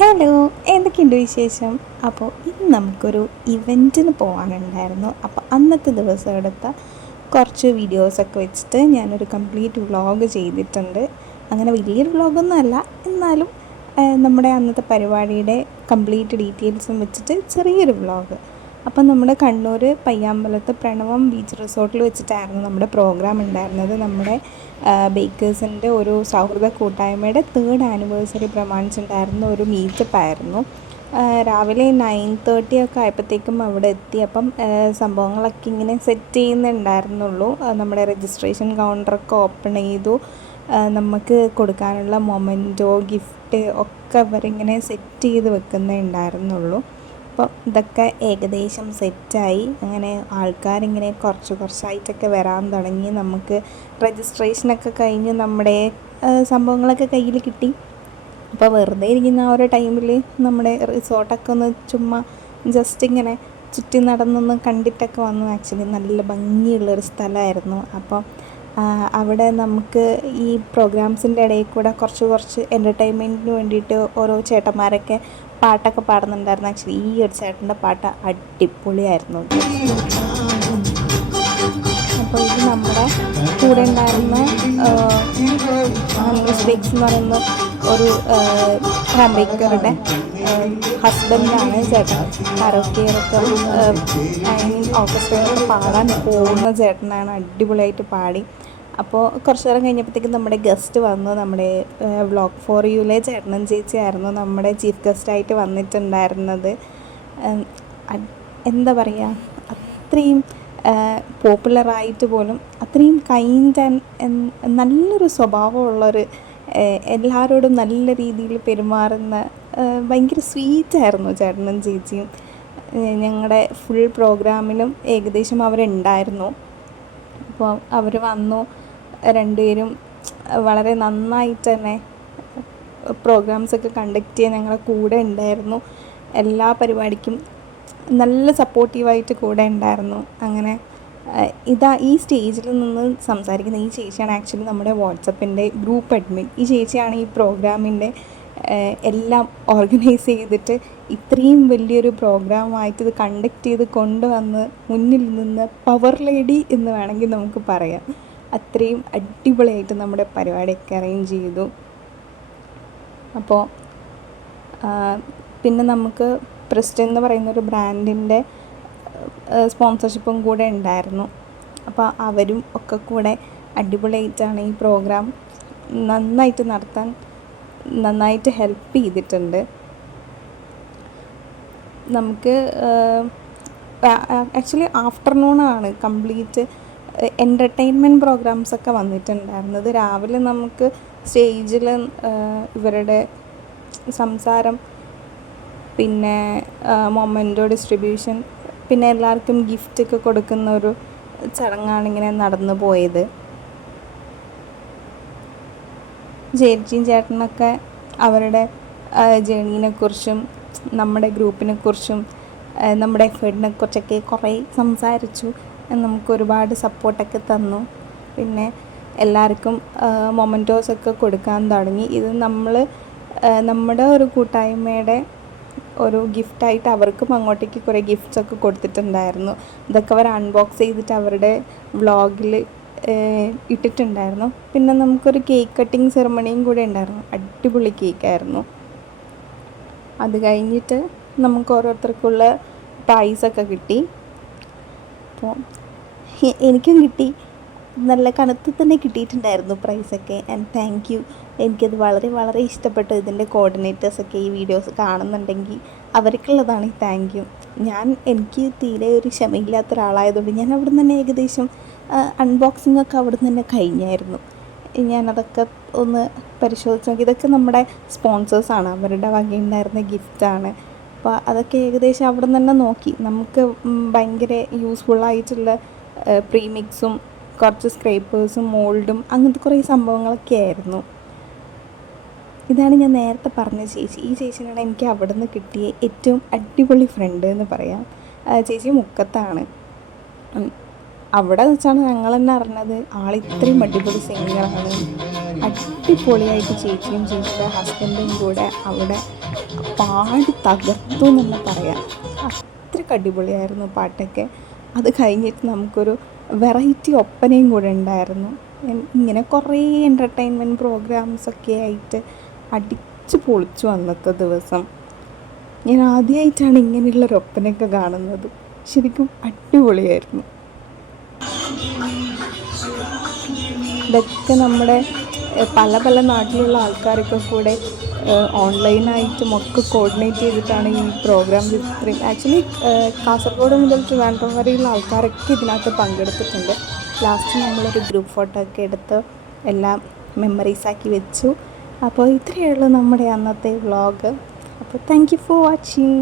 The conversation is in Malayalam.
ഹലോ, എന്തൊക്കെയുണ്ട് വിശേഷം? അപ്പോൾ ഇന്ന് നമുക്കൊരു ഇവൻറ്റിന് പോകാനുണ്ടായിരുന്നു. അപ്പോൾ അന്നത്തെ ദിവസം എടുത്ത കുറച്ച് വീഡിയോസൊക്കെ വെച്ചിട്ട് ഞാനൊരു കംപ്ലീറ്റ് വ്ളോഗ് ചെയ്തിട്ടുണ്ട്. അങ്ങനെ വലിയൊരു വ്ളോഗൊന്നും അല്ല, എന്നാലും നമ്മുടെ അന്നത്തെ പരിപാടിയുടെ കംപ്ലീറ്റ് ഡീറ്റെയിൽസും വെച്ചിട്ട് ചെറിയൊരു വ്ളോഗ്. അപ്പം നമ്മുടെ കണ്ണൂർ പയ്യാമ്പലത്ത് പ്രണവം ബീച്ച് റിസോർട്ടിൽ വെച്ചിട്ടായിരുന്നു നമ്മുടെ പ്രോഗ്രാം ഉണ്ടായിരുന്നത്. നമ്മുടെ ബേക്കേഴ്സിൻ്റെ ഒരു സൗഹൃദ കൂട്ടായ്മയുടെ 3rd ആനിവേഴ്സറി പ്രമാണിച്ചുണ്ടായിരുന്ന ഒരു മീറ്റപ്പ് ആയിരുന്നു. രാവിലെ 9:30 ഒക്കെ ആയപ്പോഴത്തേക്കും അവിടെ എത്തി. അപ്പം സംഭവങ്ങളൊക്കെ ഇങ്ങനെ സെറ്റ് ചെയ്യുന്നുണ്ടായിരുന്നുള്ളൂ. നമ്മുടെ രജിസ്ട്രേഷൻ കൗണ്ടറൊക്കെ ഓപ്പൺ ചെയ്തു. നമുക്ക് കൊടുക്കാനുള്ള മൊമെൻറ്റോ ഗിഫ്റ്റ് ഒക്കെ അവരിങ്ങനെ സെറ്റ് ചെയ്ത് വെക്കുന്നേ ഉണ്ടായിരുന്നുള്ളൂ. അപ്പോൾ ഇതൊക്കെ ഏകദേശം സെറ്റായി. അങ്ങനെ ആൾക്കാരിങ്ങനെ കുറച്ചായിട്ടൊക്കെ വരാൻ തുടങ്ങി. നമുക്ക് രജിസ്ട്രേഷനൊക്കെ കഴിഞ്ഞ് നമ്മുടെ സംഭവങ്ങളൊക്കെ കയ്യിൽ കിട്ടി. അപ്പോൾ വെറുതെ ഇരിക്കുന്ന ആ ഒരു ടൈമിൽ നമ്മുടെ റിസോർട്ടൊക്കെ ഒന്ന് ചുമ്മാ ജസ്റ്റ് ഇങ്ങനെ ചുറ്റി നടന്നൊന്ന് കണ്ടിട്ടൊക്കെ വന്നു. ആക്ച്വലി നല്ല ഭംഗിയുള്ളൊരു സ്ഥലമായിരുന്നു. അപ്പോൾ അവിടെ നമുക്ക് ഈ പ്രോഗ്രാംസിൻ്റെ ഇടയിൽ കൂടെ കുറച്ച് എൻ്റർടൈൻമെൻറ്റിന് വേണ്ടിയിട്ട് ഓരോ ചേട്ടന്മാരൊക്കെ പാട്ടൊക്കെ പാടുന്നുണ്ടായിരുന്നു. ആക്ച്വലി ഈ ഒരു ചേട്ടൻ്റെ പാട്ട് അടിപൊളിയായിരുന്നു. അപ്പോൾ ഇത് നമ്മുടെ കൂടെ ഉണ്ടായിരുന്ന ബേക്സ് എന്ന് പറയുന്ന ഒരു ബേക്കറുടെ ഹസ്ബൻഡാണ് ചേട്ടൻ. കരോക്കെയൊക്കെ ഓർക്കസ്ട്രയൊക്കെ പാടാൻ പോകുന്ന ചേട്ടനാണ്. അടിപൊളിയായിട്ട് പാടി. അപ്പോൾ കുറച്ച് നേരം കഴിഞ്ഞപ്പോഴത്തേക്കും നമ്മുടെ ഗസ്റ്റ് വന്നു. നമ്മുടെ വ്ളോഗ് ഫോർ യുയിലെ ചേട്ടനും ചേച്ചിയായിരുന്നു നമ്മുടെ ചീഫ് ഗസ്റ്റായിട്ട് വന്നിട്ടുണ്ടായിരുന്നത്. എന്താ പറയുക, അത്രയും പോപ്പുലറായിട്ട് പോലും അത്രയും കൈൻഡ് ആൻഡ് നല്ലൊരു സ്വഭാവമുള്ളൊരു, എല്ലാവരോടും നല്ല രീതിയിൽ പെരുമാറുന്ന ഭയങ്കര സ്വീറ്റായിരുന്നു ചേട്ടനും ചേച്ചിയും. ഞങ്ങളുടെ ഫുൾ പ്രോഗ്രാമിനും ഏകദേശം അവരുണ്ടായിരുന്നു. അപ്പോൾ അവർ വന്നു. രണ്ടുപേരും വളരെ നന്നായിട്ട് തന്നെ പ്രോഗ്രാംസൊക്കെ കണ്ടക്ട് ചെയ്യാൻ ഞങ്ങളുടെ കൂടെ ഉണ്ടായിരുന്നു. എല്ലാ പരിപാടിക്കും നല്ല സപ്പോർട്ടീവായിട്ട് കൂടെ ഉണ്ടായിരുന്നു. അങ്ങനെ ഈ സ്റ്റേജിൽ നിന്ന് സംസാരിക്കുന്ന ഈ ചേച്ചിയാണ് ആക്ച്വലി നമ്മുടെ വാട്സപ്പിൻ്റെ ഗ്രൂപ്പ് അഡ്മിൻ. ഈ ചേച്ചിയാണ് ഈ പ്രോഗ്രാമിൻ്റെ എല്ലാം ഓർഗനൈസ് ചെയ്തിട്ട് ഇത്രയും വലിയൊരു പ്രോഗ്രാമായിട്ട് ഇത് കണ്ടക്ട് ചെയ്ത് കൊണ്ടുവന്ന് മുന്നിൽ നിന്ന് പവർ ലേഡി എന്ന് വേണമെങ്കിൽ നമുക്ക് പറയാം. അത്രയും അടിപൊളിയായിട്ട് നമ്മുടെ പരിപാടിയൊക്കെ അറേഞ്ച് ചെയ്തു. അപ്പോൾ പിന്നെ നമുക്ക് പ്രസ്റ്റ് എന്ന് പറയുന്നൊരു ബ്രാൻഡിൻ്റെ സ്പോൺസർഷിപ്പും കൂടെ ഉണ്ടായിരുന്നു. അപ്പോൾ അവരും ഒക്കെ കൂടെ അടിപൊളിയായിട്ടാണ് ഈ പ്രോഗ്രാം നന്നായിട്ട് നടത്താൻ നന്നായിട്ട് ഹെൽപ്പ് ചെയ്തിട്ടുണ്ട്. നമുക്ക് ആക്ച്വലി ആഫ്റ്റർനൂണാണ് കംപ്ലീറ്റ് എൻ്റർടൈൻമെൻറ്റ് പ്രോഗ്രാംസൊക്കെ വന്നിട്ടുണ്ടായിരുന്നത്. രാവിലെ നമുക്ക് സ്റ്റേജിൽ ഇവരുടെ സംസാരം, പിന്നെ മൊമെൻറ്റോ ഡിസ്ട്രിബ്യൂഷൻ, പിന്നെ എല്ലാവർക്കും ഗിഫ്റ്റൊക്കെ കൊടുക്കുന്ന ഒരു ചടങ്ങാണിങ്ങനെ നടന്നു പോയത്. ചേച്ചിയും ചേട്ടനൊക്കെ അവരുടെ ജേണീനെക്കുറിച്ചും നമ്മുടെ ഗ്രൂപ്പിനെക്കുറിച്ചും നമ്മുടെ എഫേർട്ടിനെ കുറിച്ചൊക്കെ കുറേ സംസാരിച്ചു. നമുക്ക് ഒരുപാട് സപ്പോർട്ടൊക്കെ തന്നു. പിന്നെ എല്ലാവർക്കും മൊമെൻറ്റോസൊക്കെ കൊടുക്കാൻ തുടങ്ങി. ഇത് നമ്മുടെ ഒരു കൂട്ടായ്മയുടെ ഒരു ഗിഫ്റ്റായിട്ട് അവർക്കും അങ്ങോട്ടേക്ക് കുറേ ഗിഫ്റ്റ്സൊക്കെ കൊടുത്തിട്ടുണ്ടായിരുന്നു. ഇതൊക്കെ അവർ അൺബോക്സ് ചെയ്തിട്ട് അവരുടെ വ്ളോഗിൽ ഇട്ടിട്ടുണ്ടായിരുന്നു. പിന്നെ നമുക്കൊരു കേക്ക് കട്ടിങ് സെറമണിയും കൂടെ ഉണ്ടായിരുന്നു. അടിപൊളി കേക്കായിരുന്നു. അത് കഴിഞ്ഞിട്ട് നമുക്ക് ഓരോരുത്തർക്കുള്ള പ്രൈസൊക്കെ കിട്ടി. അപ്പോൾ എനിക്കും കിട്ടി. നല്ല കനത്തിൽ തന്നെ കിട്ടിയിട്ടുണ്ടായിരുന്നു പ്രൈസൊക്കെ. And thank you. എനിക്കത് വളരെ വളരെ ഇഷ്ടപ്പെട്ടു. ഇതിൻ്റെ കോർഡിനേറ്റേഴ്സൊക്കെ ഈ വീഡിയോസ് കാണുന്നുണ്ടെങ്കിൽ അവർക്കുള്ളതാണ് ഈ താങ്ക് യു. എനിക്ക് തീരെ ഒരു ക്ഷമയില്ലാത്ത ഒരാളായതുകൊണ്ട് ഞാൻ അവിടെ നിന്ന് തന്നെ ഏകദേശം അൺബോക്സിംഗ് ഒക്കെ അവിടെ നിന്ന് തന്നെ കഴിഞ്ഞായിരുന്നു. ഞാനതൊക്കെ ഒന്ന് പരിശോധിച്ച് നോക്കി. ഇതൊക്കെ നമ്മുടെ സ്പോൺസേഴ്സാണ്, അവരുടെ വകയുണ്ടായിരുന്ന ഗിഫ്റ്റാണ്. അപ്പോൾ അതൊക്കെ ഏകദേശം അവിടെ നിന്ന് തന്നെ നോക്കി. നമുക്ക് ഭയങ്കര യൂസ്ഫുള്ളായിട്ടുള്ള പ്രീമിക്സും കുറച്ച് സ്ക്രേപ്പേഴ്സും മോൾഡും അങ്ങനത്തെ കുറേ സംഭവങ്ങളൊക്കെ ആയിരുന്നു. ഇതാണ് ഞാൻ നേരത്തെ പറഞ്ഞ ചേച്ചി. ഈ ചേച്ചിനാണ് എനിക്ക് അവിടെ നിന്ന് കിട്ടിയ ഏറ്റവും അടിപൊളി ഫ്രണ്ട് എന്ന് പറയാം. ചേച്ചി മുക്കത്താണ്. അവിടെ വെച്ചാണ് ഞങ്ങൾ തന്നെ അറിഞ്ഞത് ആൾ ഇത്രയും അടിപൊളി സിംഗറാണ്. അടിപൊളിയായിട്ട് ചേച്ചിയും ചേച്ചിയുടെ ഹസ്ബൻഡും കൂടെ അവിടെ പാടി തകർത്തു എന്ന് തന്നെ പറയാം. അത്രയ്ക്ക് അടിപൊളിയായിരുന്നു പാട്ടൊക്കെ. അത് കഴിഞ്ഞിട്ട് നമുക്കൊരു വെറൈറ്റി ഒപ്പനയും കൂടെ ഉണ്ടായിരുന്നു. ഇങ്ങനെ കുറേ എൻ്റർടൈൻമെൻറ്റ് പ്രോഗ്രാംസൊക്കെ ആയിട്ട് അടിച്ച് പൊളിച്ചു അന്നത്തെ ദിവസം. ഞാൻ ആദ്യമായിട്ടാണ് ഇങ്ങനെയുള്ളൊരു ഒപ്പനയൊക്കെ കാണുന്നത്. ശരിക്കും അടിപൊളിയായിരുന്നു. ഇതൊക്കെ നമ്മുടെ പല പല നാട്ടിലുള്ള ആൾക്കാരൊക്കെ കൂടെ ഓൺലൈനായിട്ടും ഒക്കെ കോർഡിനേറ്റ് ചെയ്തിട്ടാണ് ഈ പ്രോഗ്രാം ഇത്രയും. ആക്ച്വലി കാസർഗോഡ് മുതൽ ട്രിവാൻഡ്രം വരെയുള്ള ആൾക്കാരൊക്കെ ഇതിനകത്ത് പങ്കെടുത്തിട്ടുണ്ട്. ലാസ്റ്റ് നമ്മളൊരു ഗ്രൂപ്പ് ഫോട്ടോ ഒക്കെ എടുത്ത് എല്ലാം മെമ്മറീസാക്കി വെച്ചു. അപ്പോൾ ഇത്രയേ ഉള്ളൂ നമ്മുടെ അന്നത്തെ വ്ളോഗ്. അപ്പോൾ താങ്ക് യു ഫോർ വാച്ചിങ്.